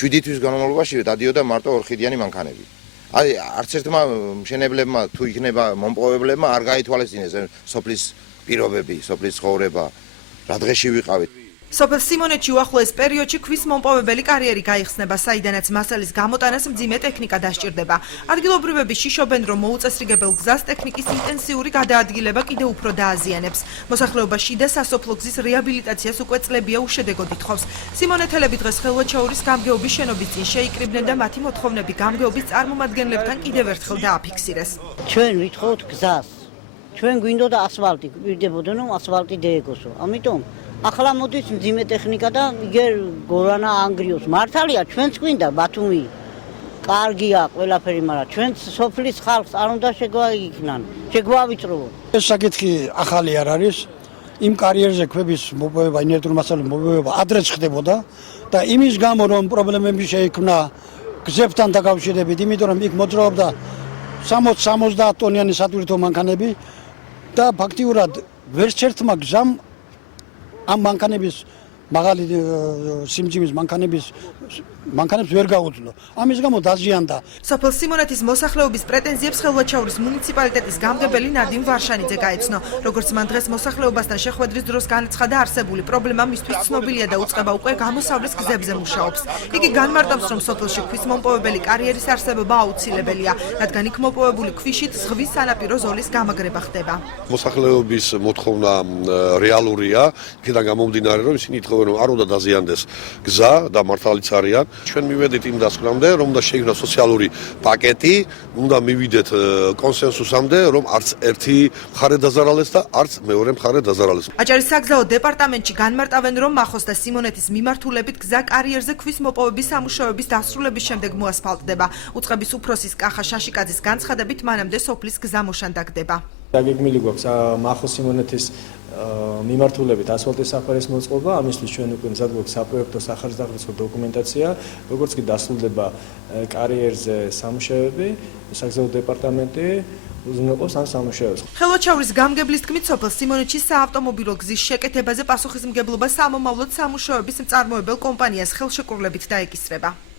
7 თვის განმავლობაში დადიოდა მარტო ორხიდიანი მანქანები. აი არც ერთმა მშენებლებმა თუ იქნება მომპოვებლებმა არ გაითვალისწინეს სოფლის პირობები, სოფლის ცხოვრება, რა დღეში ვიყავით. სოფელ სიმონეთში უახლოეს პერიოდში ქვის მომპოვებელი კარიერი გაიხსნება, საიდანაც მასალის გამოტანას მძიმე ტექნიკა დასჭირდება. ადგილობრივები შიშობენ, რომ მოუწესრიგებელ გზას ტექნიკის ინტენსიური გადაადგილება კიდევ უფრო დააზიანებს. მოსახლეობა შიდა სასოფლო გზის რეაბილიტაციას უკვე წლებია უშედეგოდ ითხოვს. სიმონეთელები დღეს ხელვაჩაურის გამგეობის შენობის წინ შეიკრიბნენ და მათი მოთხოვნები გამგეობის წარმომადგენლებთან კიდევ ერთხელ დააფიქსირეს. ჩვენ ვითხოვთ გზას. ჩვენ გვინდოდა ასფალტი, გვირდებოდა რომ ასფალტი დაეგოსო. ამიტომ ახლა მოდის მძიმე ტექნიკა და იგერ გორანა ანგრიოს. მართალია ჩვენც გვინდა ბათუმი. კარგია ყველაფერი, მაგრამ ჩვენც სოფლის ხალხს არ უნდა შეგვაიგნან, შეგვავიწროვოთ. ეს საკითხი ახალი არ არის. იმ კარიერზე ქვების მოპოვება, ინერტული მასალების მოპოვება ადრეც ხდებოდა და იმის გამო რომ პრობლემები შეიქმნა გზებთან დაკავშირებით, იმიტომ რომ იქ მოძრაობდა 60-70 ტონიანი სატვირთო მანქანები და ფაქტიურად ვერც ერთმა გზამ ამ მანქანების მაღალი სიმძიმის მანქანებს ვერ გაუძლო. ამის გამო დაზიანდა. სოფელ სიმონეთის მოსახლეობის პრეტენზიებს ხელვაჩაურის მუნიციპალიტეტის გამგებელი ნადიმ ვარშანიძე გაეცნო. როგორც მან დღეს მოსახლეობასთან შეხვედრის დროს განაცხადა, არსებული პრობლემა მისთვის ცნობილია და უწყება უკვე გამოსავლის გზებზე მუშაობს. იგი განმარტავს, რომ სოფელში ქვის მომპოვებელი კარიერის არსებობა აუცილებელია, რადგან იქ მოპოვებული ქვიშით ზღვის სანაპირო ზოლის გამაგრება ხდება. მოსახლეობის მოთხოვნა რეალურია, იქიდან გამომდინარე, რომ ისინი ითხოვენ, რომ არ უნდა დაზიანდეს გზა და მართალიც არიან. ჩვენ მივედით იმ დასკვნამდე, რომ უნდა შეიქმნას სოციალური პაკეტი, უნდა მივიდეთ კონსენსუსამდე, რომ არც ერთი მხარე დაზარალდეს და არც მეორე მხარე დაზარალდეს. აჭარის საგზაო დეპარტამენტში განმარტავენ, რომ მახოს და სიმონეთის მიმართულებით გზა კარიერზე ქვის მოპოვების სამუშაოების დასრულების შემდეგ მოასფალტდება. უწყების უფროსის კახა შაშიკაძის განცხადებით, მანამდე სოფლის გზა მოშანდაკდება. დაგეგმილი გვაქვს მახოს სიმონეთის მიმართულებით ასფალტის საფარის მოწყობა, ამისთვის ჩვენ უკვე მზად გვაქვს საპროექტო სახარისდაღრიცხვო დოკუმენტაცია, როგორც კი დასრულდება კარიერზე სამუშაოები, საგზაო დეპარტამენტი უზრუნველყოფს ამ სამუშაოებს. ხელვაჩაურის გამგებლის თქმით, სოფელ სიმონეთში საავტომობილო გზის შეკეთებაზე პასუხისმგებლობა სამომავლოდ სამუშაოების მწარმოებელ კომპანიას ხელშეკრულებით დაეკისრება.